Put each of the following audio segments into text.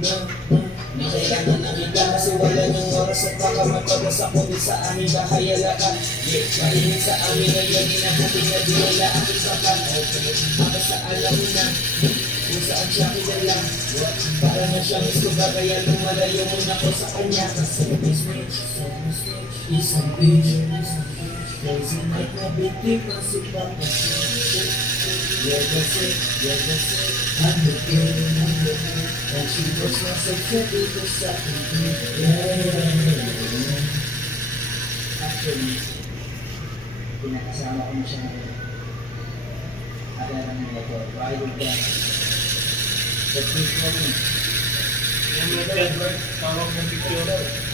na kailangan na kita kasi wala ng oras at baka magpagas ako din sa aming bahay alakan. Mahinig sa amin ay lagi na natin na dinala aking sapat. Basta alam mo na kung saan siya kilala. Para na siyang iskuba kaya lumalayo muna ko sa kanya. Kasi isang bitch crazy night na biktima si Papa. Yeah, that's it, I'm looking, and she was not so happy to second. Yeah. Actually, pinakasama ko na siya ngayon. Alam mo ito, private dance. But this woman, Yung mga Edward, tawag ng picture.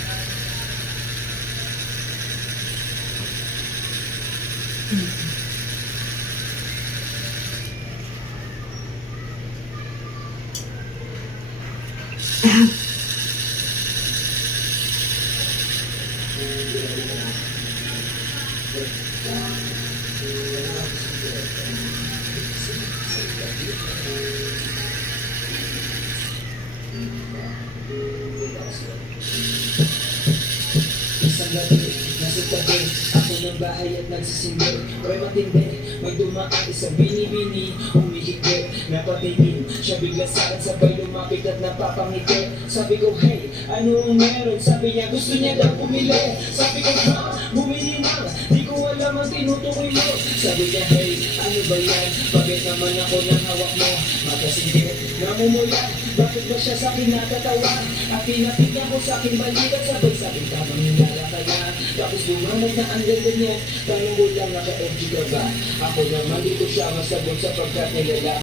isang gabi, nasa tabi, ako ng bahay at nagsisindi. Ko'y matindi, may dumaan isang bini-bini, humihigit, napatingin. Siya bigla sa'kin sabay lumapit at napapangiti. Sabi ko, hey, ano ang meron? Sabi niya, gusto niya daw pumili. Sabi ko, ha, bumili na, di ko alam ang tinutukoy mo. Sabi niya, hey, ano ba yan? Bakit naman ako ng hawak mo? Makasinggit, namumula, bakit ba siya sa'kin natatawa? At pinapit niya ko sa'kin balikat, sabay sa'kin tamang hinala ka na. Tapos lumamag na ang ganda niya, tanong mo lang naka-FG ka ba? Ako naman dito siya masabot sapagkat nilala.